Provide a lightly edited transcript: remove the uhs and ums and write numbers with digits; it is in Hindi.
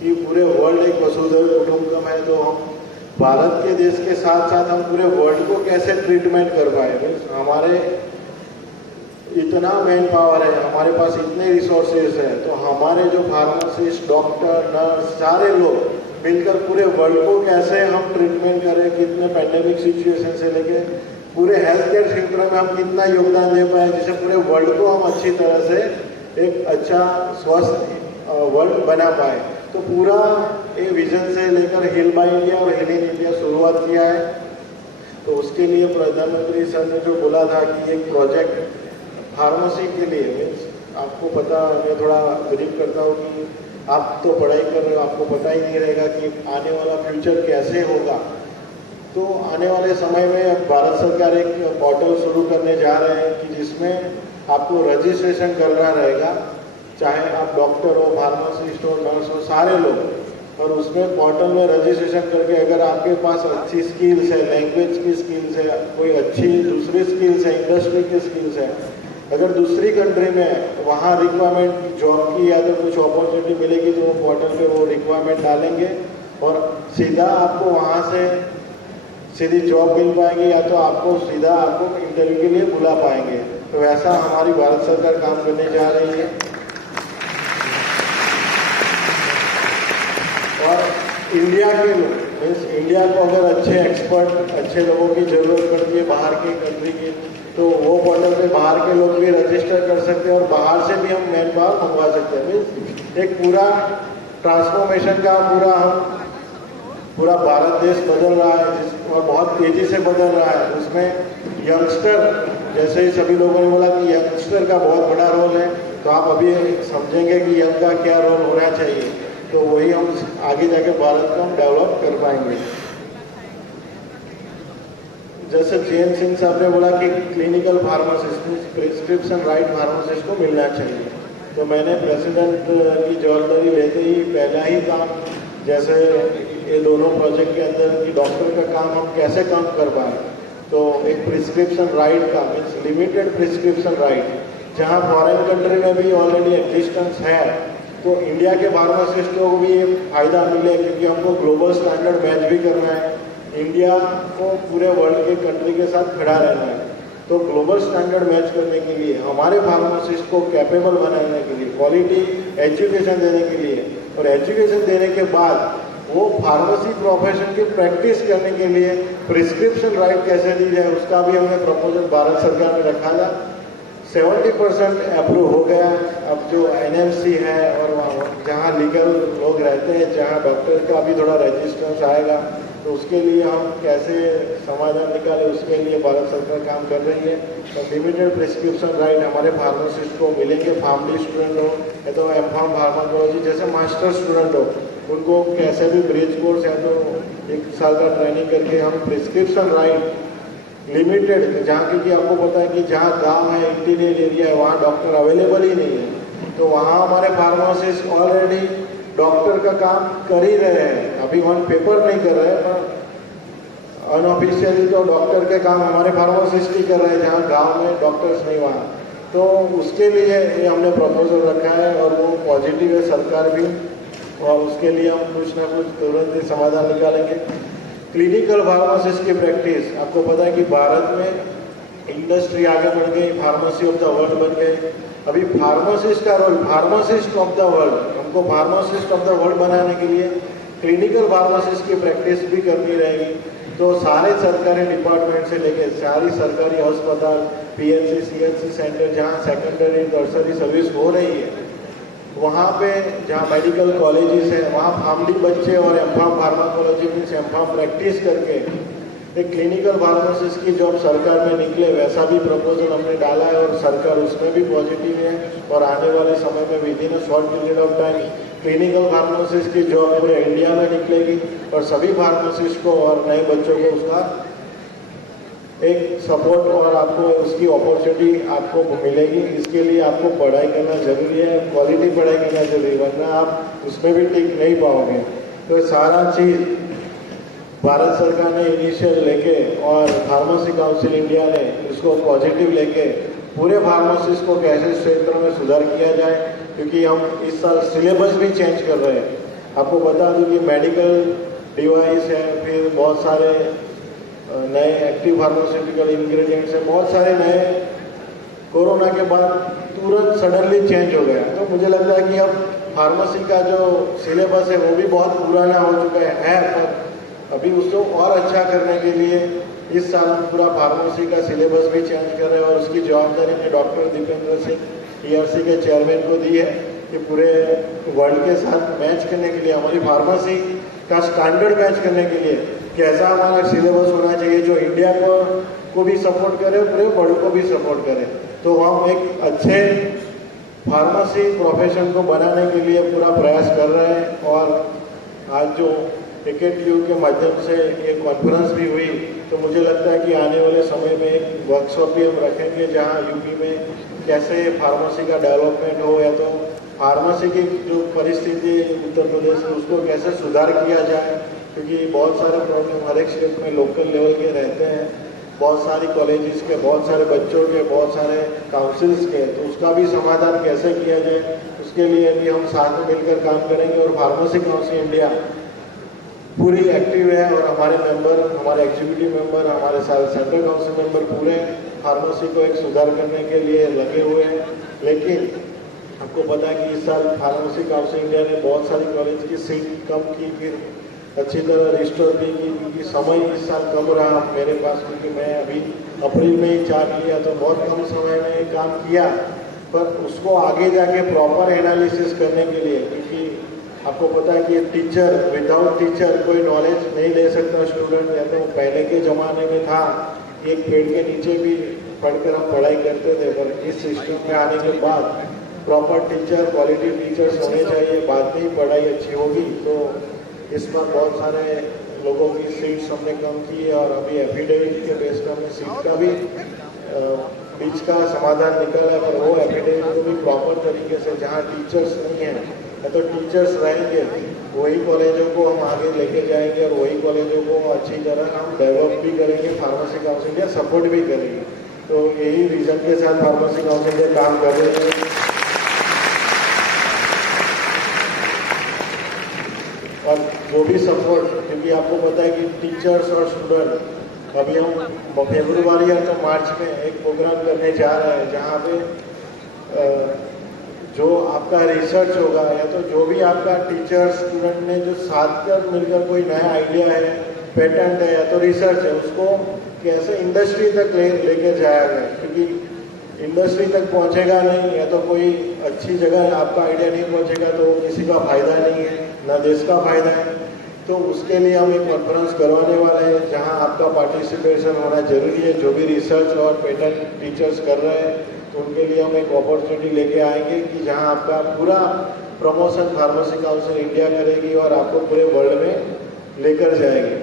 कि पूरे वर्ल्ड एक वसुधैव कुटुंबकम है, तो हम भारत के देश के साथ साथ हम पूरे वर्ल्ड को कैसे ट्रीटमेंट कर पाए। हमारे इतना मैन पावर है, हमारे पास इतने रिसोर्सेज हैं, तो हमारे जो फार्मासिस्ट, डॉक्टर, नर्स, सारे लोग मिलकर पूरे वर्ल्ड को कैसे हम ट्रीटमेंट करें, कितने पैंडेमिक सिचुएशन से लेके पूरे हेल्थ केयर क्षेत्र में हम कितना योगदान दे पाए, जिससे पूरे वर्ल्ड को हम अच्छी तरह से एक अच्छा स्वस्थ वर्ल्ड बना पाए। तो पूरा ये विजन से लेकर हील बाय इंडिया और हील इन इंडिया शुरुआत किया है। तो उसके लिए प्रधानमंत्री सर ने जो बोला था कि एक प्रोजेक्ट फार्मेसी के लिए, मीन्स आपको पता, मैं थोड़ा ब्रीफ करता हूँ कि आप तो पढ़ाई कर रहे हो, आपको पता ही नहीं रहेगा कि आने वाला फ्यूचर कैसे होगा। तो आने वाले समय में भारत सरकार एक पोर्टल शुरू करने जा रहे हैं कि जिसमें आपको रजिस्ट्रेशन करना रहेगा, चाहे आप डॉक्टर हो, फार्मासिस्ट हो, नर्स हो, सारे लोग, और उसमें पोर्टल में रजिस्ट्रेशन करके अगर आपके पास अच्छी स्किल्स है, लैंग्वेज की स्किल्स है, कोई अच्छी दूसरी स्किल्स है, इंडस्ट्री की स्किल्स है, अगर दूसरी कंट्री में वहाँ रिक्वायरमेंट जॉब की या तो कुछ अपॉर्चुनिटी मिलेगी, तो वो पोर्टल पे वो रिक्वायरमेंट डालेंगे और सीधा आपको वहाँ से सीधी जॉब मिल पाएगी, या तो आपको सीधा आपको इंटरव्यू के लिए बुला पाएंगे। तो वैसा हमारी भारत सरकार काम करने जा रही है। और इंडिया के लोग, मीन्स इंडिया को अगर अच्छे एक्सपर्ट, अच्छे लोगों की जरूरत पड़ती है बाहर की कंट्री की, तो वो पोर्टल पे बाहर के लोग भी रजिस्टर कर सकते हैं और बाहर से भी हम मैन पावर मंगवा सकते हैं। मीन्स एक पूरा ट्रांसफॉर्मेशन का पूरा भारत देश बदल रहा है, और बहुत तेजी से बदल रहा है। उसमें यंगस्टर, जैसे ही सभी लोगों ने बोला कि यंगस्टर का बहुत बड़ा रोल है, तो आप अभी समझेंगे कि यंग का क्या रोल होना चाहिए, तो वही हम आगे जाके भारत को हम डेवलप कर पाएंगे। जैसे JN सिंह साहब ने बोला कि clinical pharmacist, prescription right pharmacist को मिलना चाहिए, तो मैंने प्रेसिडेंट की जवाबदारी लेते ही पहला ही काम, जैसे ये दोनों प्रोजेक्ट के अंदर कि डॉक्टर का काम हम कैसे कम कर पाए, तो एक प्रिस्क्रिप्शन राइट का, मीन्स लिमिटेड प्रिस्क्रिप्शन राइट, जहाँ फॉरेन कंट्री में भी ऑलरेडी एग्जिस्टेंस है, तो इंडिया के फार्मासिस्टों को भी ये फायदा मिले, क्योंकि हमको ग्लोबल स्टैंडर्ड मैच भी करना है, इंडिया को पूरे वर्ल्ड के कंट्री के साथ खड़ा रहना है। तो ग्लोबल स्टैंडर्ड मैच करने के लिए, हमारे फार्मासिस्ट को कैपेबल बनाने के लिए, क्वालिटी एजुकेशन देने के लिए, और एजुकेशन देने के बाद वो फार्मेसी प्रोफेशन की प्रैक्टिस करने के लिए प्रिस्क्रिप्शन राइट कैसे दी जाए, उसका भी हमने प्रपोजल भारत सरकार में रखा था। 70% अप्रूव हो गया। अब जो NMC है और जहाँ लीगल लोग रहते हैं, जहाँ डॉक्टर का भी थोड़ा रजिस्ट्रेंस आएगा, तो उसके लिए हम कैसे समाधान निकालें, उसके लिए भारत सरकार काम कर रही है। तो लिमिटेड प्रिस्क्रिप्शन राइट हमारे फार्मासिस्ट को मिलेंगे, फार्मडी स्टूडेंट हो या तो M.Pharm फार्माकोलॉजी जैसे मास्टर स्टूडेंट हो, उनको कैसे भी ब्रिज कोर्स या तो 1 साल का ट्रेनिंग करके हम प्रिस्क्रिप्शन राइट लिमिटेड, जहाँ क्योंकि आपको पता है कि जहाँ गांव है, इंटीरियर एरिया है, वहाँ डॉक्टर अवेलेबल ही नहीं है, तो वहाँ हमारे फार्मासिस्ट ऑलरेडी डॉक्टर का काम कर ही रहे हैं। अभी ऑन पेपर नहीं कर रहे हैं, पर अनऑफिशियली तो डॉक्टर के काम हमारे फार्मासिस्ट ही कर रहे हैं, जहाँ गांव में डॉक्टर्स नहीं वहाँ। तो उसके लिए ये हमने प्रपोजल रखा है और वो पॉजिटिव है सरकार भी, और उसके लिए हम कुछ ना कुछ तुरंत ही समाधान निकालेंगे। क्लिनिकल फार्मासिस्ट की प्रैक्टिस, आपको पता है कि भारत में इंडस्ट्री आगे बढ़ गई, फार्मेसी ऑफ द वर्ल्ड बन गए। अभी फार्मासिस्ट का role, pharmacist of the world, हमको फार्मासिस्ट ऑफ द वर्ल्ड बनाने के लिए क्लिनिकल फार्मासिस्ट की प्रैक्टिस भी करनी रहेगी। तो सारे सरकारी डिपार्टमेंट से लेके सारी सरकारी अस्पताल, PNC, CHC सेंटर, जहाँ सेकेंडरी टर्सरी सर्विस हो रही है, वहाँ पे जहाँ मेडिकल कॉलेजेस है, वहाँ फार्मडी बच्चे और M.Pharm pharmacology means M.Pharm practice करके एक क्लिनिकल फार्मासिस्ट की जॉब सरकार में निकले, वैसा भी प्रपोजल हमने डाला है और सरकार उसमें भी पॉजिटिव है। और आने वाले समय में with in a short period of time clinical pharmacist की जॉब पूरे इंडिया में निकलेगी और सभी फार्मासिस्ट को और नए बच्चों को उसका एक सपोर्ट और आपको उसकी अपॉर्चुनिटी आपको मिलेगी। इसके लिए आपको पढ़ाई करना जरूरी है, क्वालिटी पढ़ाई करना जरूरी है, वरना आप उसमें भी टिक नहीं पाओगे। तो सारा चीज़ भारत सरकार ने इनिशियल लेके और फार्मेसी काउंसिल इंडिया ने उसको पॉजिटिव लेके पूरे फार्मेसिस्ट को कैसे क्षेत्र में सुधार किया जाए, क्योंकि हम इस साल सिलेबस भी चेंज कर रहे हैं। आपको बता दूं कि मेडिकल डिवाइस है, फिर बहुत सारे नए एक्टिव फार्मास्यूटिकल इंग्रेडिएंट्स हैं, बहुत सारे नए कोरोना के बाद तुरंत सडनली चेंज हो गया। तो मुझे लगता है कि अब फार्मेसी का जो सिलेबस है वो भी बहुत पुराना हो चुका है, पर अभी उसको और अच्छा करने के लिए इस साल हम पूरा फार्मेसी का सिलेबस भी चेंज कर रहे हैं और उसकी जवाबदारी ने डॉक्टर दीपेंद्र सिंह टीआरसी के चेयरमैन को दी है कि पूरे वर्ल्ड के साथ मैच करने के लिए, हमारी फार्मेसी का स्टैंडर्ड मैच करने के लिए कैसा हमारा सिलेबस होना चाहिए जो इंडिया को भी सपोर्ट करे, पूरे वर्ल्ड को भी सपोर्ट करे। तो हम एक अच्छे फार्मेसी प्रोफेशन को बनाने के लिए पूरा प्रयास कर रहे हैं। और आज जो AKTU के माध्यम से ये कॉन्फ्रेंस भी हुई, तो मुझे लगता है कि आने वाले समय में एक वर्कशॉप भी हम रखेंगे जहां यूपी में कैसे फार्मेसी का डेवलपमेंट हो, या तो फार्मेसी की जो परिस्थिति उत्तर प्रदेश में उसको कैसे सुधार किया जाए, क्योंकि बहुत सारे प्रॉब्लम हर एक स्टेट में लोकल लेवल के रहते हैं, बहुत सारी कॉलेजेस के, बहुत सारे बच्चों के, बहुत सारे काउंसिल्स के, तो उसका भी समाधान कैसे किया जाए उसके लिए भी हम साथ में मिलकर काम करेंगे। और फार्मेसी काउंसिल इंडिया पूरी एक्टिव है और हमारे मेंबर, हमारे एग्जीक्यूटिव मेंबर, हमारे सारे सेंट्रल काउंसिल मेंबर पूरे फार्मेसी को एक सुधार करने के लिए लगे हुए हैं। लेकिन आपको पता है कि इस साल फार्मेसी काउंसिल इंडिया ने बहुत सारी कॉलेज की सीट कम की, फिर अच्छी तरह रिस्टोर भी की, क्योंकि समय इस साल कम रहा मेरे पास, क्योंकि मैं अभी अप्रैल में ही चार्ज लिया तो बहुत कम समय में ये काम किया। पर उसको आगे जाके प्रॉपर एनालिसिस करने के लिए, क्योंकि आपको पता है कि टीचर, विदाउट टीचर कोई नॉलेज नहीं ले सकता स्टूडेंट। या तो पहले के ज़माने में था एक पेड़ के नीचे भी पढ़कर हम पढ़ाई करते थे, पर इस सिस्टम में आने के बाद प्रॉपर टीचर, क्वालिटी टीचर्स होने चाहिए, बाद में ही पढ़ाई अच्छी होगी। तो इस पर बहुत सारे लोगों की सीट्स हमने कम की है और अभी एफिडेविट के बेस पर हमने सीट का भी बीच का समाधान निकला है, पर वो एफिडेविट को भी प्रॉपर तरीके से, जहाँ टीचर्स नहीं है या तो टीचर्स रहेंगे, वही कॉलेजों को हम आगे लेके जाएंगे और वही कॉलेजों को अच्छी तरह हम डेवलप भी करेंगे, फार्मेसी काउंसिल इंडिया सपोर्ट भी करेंगे। तो यही रीजन के साथ फार्मेसी काउंसिल इंडिया काम कर रहे हैं। और जो भी सपोर्ट, क्योंकि आपको पता है कि टीचर्स और स्टूडेंट, अभी हम फरवरी या तो मार्च में एक प्रोग्राम करने जा रहे हैं जहाँ पे जो आपका रिसर्च होगा, या तो जो भी आपका टीचर स्टूडेंट ने जो साथ कर मिलकर कोई नया आइडिया है, पेटेंट है या तो रिसर्च है, उसको कैसे इंडस्ट्री तक लेकर जाया गया, क्योंकि इंडस्ट्री तक पहुंचेगा नहीं या तो कोई अच्छी जगह आपका आइडिया नहीं पहुंचेगा तो किसी का फायदा नहीं है, ना देश का फायदा है। तो उसके लिए हम एक कॉन्फ्रेंस करवाने वाले हैं जहां आपका पार्टिसिपेशन होना जरूरी है। जो भी रिसर्च और पेटेंट टीचर्स कर रहे हैं तो उनके लिए हम एक अपॉर्चुनिटी लेके आएंगे कि जहां आपका पूरा प्रमोशन फार्मेसी काउंसिल इंडिया करेगी और आपको पूरे वर्ल्ड में लेकर जाएगी।